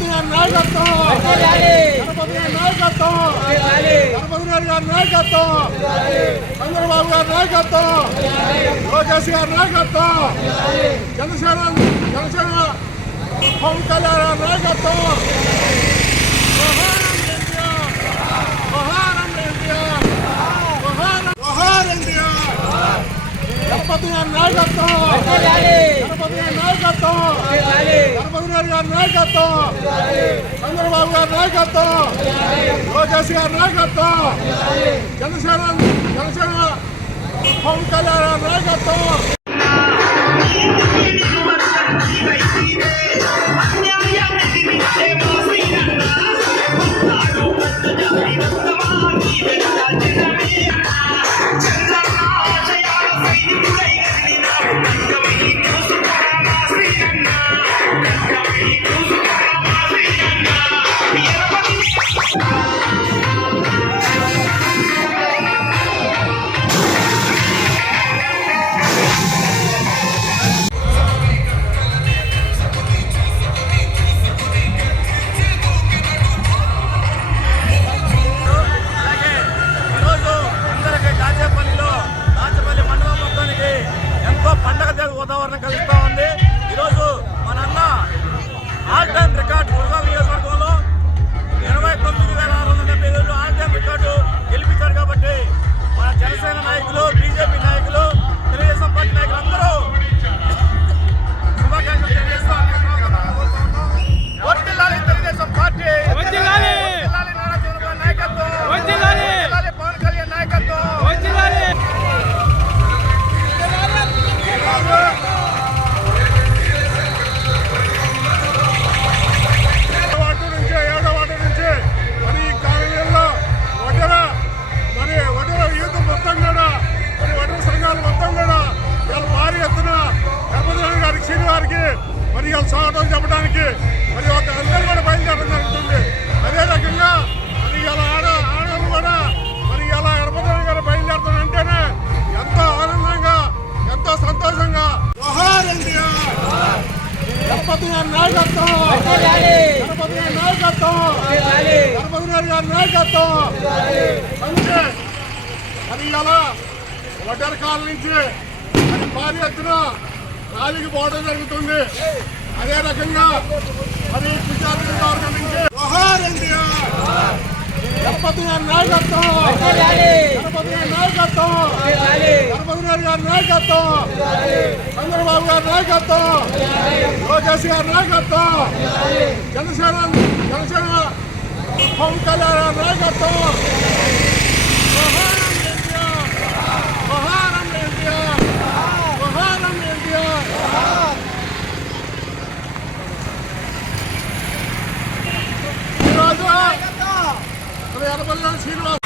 గణపతి గారి నాయకత్వం, గణపతి గారి నాయకత్వం, గణపతి గారి నాయకత్వం, చంద్రబాబు గారి నాయకత్వం, లోకేష్ గారి నాయకత్వం, జనసేన పవన్ కళ్యాణ్ గారి నాయకత్వం. గణపతి గారి నాయకత్వం, గణపతి గారి నాయకత్వం, గణపతి గారి నాయకత్వం, చంద్రబాబు గారి నాయకత్వం, లోకేష్ గారి నాయకత్వం, జనసేన పవన్ కళ్యాణ్ గారి నాయకత్వం. వాతావరణం కలుస్తూ ఉంది. ఈరోజు మన అన్న ఆల్ టైమ్ రికార్డు గురజాల నియోజకవర్గంలో 29,670 ఆల్ టైమ్ రికార్డు గెలిపించారు. కాబట్టి మన జనసేన నాయకులు, బీజేపీ నాయకులు, తెలుగుదేశం పార్టీ నాయకులు అందరూ శుభాకాంక్షలు తెలియజేస్తూ వర్ధిల్లాలి తెలుగుదేశం పార్టీ, వర్ధిల్లాలి నారా చంద్రబాబు నాయకత్వం, వర్ధిల్లాలి పవన్ కళ్యాణ్ నాయకత్వం, వర్ధిల్లాలి. మరి ఇవాళ స్వాగతం చెప్పడానికి మరి ఒక అందరూ కూడా బయలుదేరడం జరుగుతుంది. అదే రకంగా మరి ఇలా ఆడవాళ్ళు కూడా మరి ఇలా గణపతి గారు బయలుదేరుతానంటేనే ఎంతో ఆనందంగా, ఎంతో సంతోషంగా. జోహార్ ఇండియా, గణపతి గారి నాయకత్వం, గణపతి గారి నాయకత్వం, గణపతి గారి నాయకత్వం. అందుకే మరి ఇలా వడ్డర కాలం నుంచి మరి భారీ ఎత్తున ర్యాలీకి పోవడం జరుగుతుంది. అదే రకంగా మరి వర్గం నుంచి జోహార్ ఇండియా, గణపతి గారి నాయకత్వం, గణపతి గారి నాయకత్వం, గణపతి గారి నాయకత్వం, చంద్రబాబు గారి నాయకత్వం, లోకేష్ గారి నాయకత్వం, జనసేన పవన్ కళ్యాణ్ గారి నాయకత్వం. శ్రీనివాస్